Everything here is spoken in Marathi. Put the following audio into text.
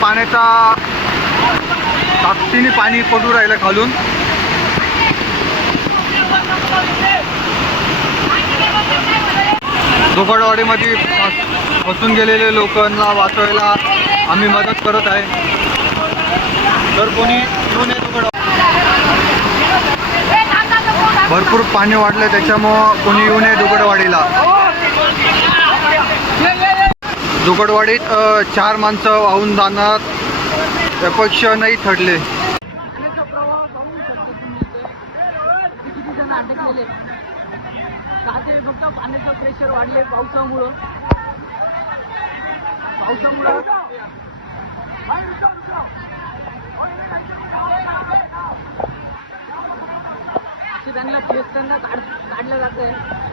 पाण्याचा ताकदीने पाणी पडू राहिलं खालून. झोपडवाडीमध्ये फसून गेलेले लोकांना वाचवायला आम्ही मदत करत आहे. तर कोणी येऊ नये झोपडवाडी भरपूर पाणी वाढलं त्याच्यामुळं कोणी येऊ नये दुगडवाडीला हो. दुगडवाडीत चार माणसं वाहून जाणार. अपक्ष नाही ठरले प्रवाह किती फक्त पाण्याचं प्रेशर वाढले पावसामुळं पावसामुळं त्यांना खेचताना काढ काढलं जात आहे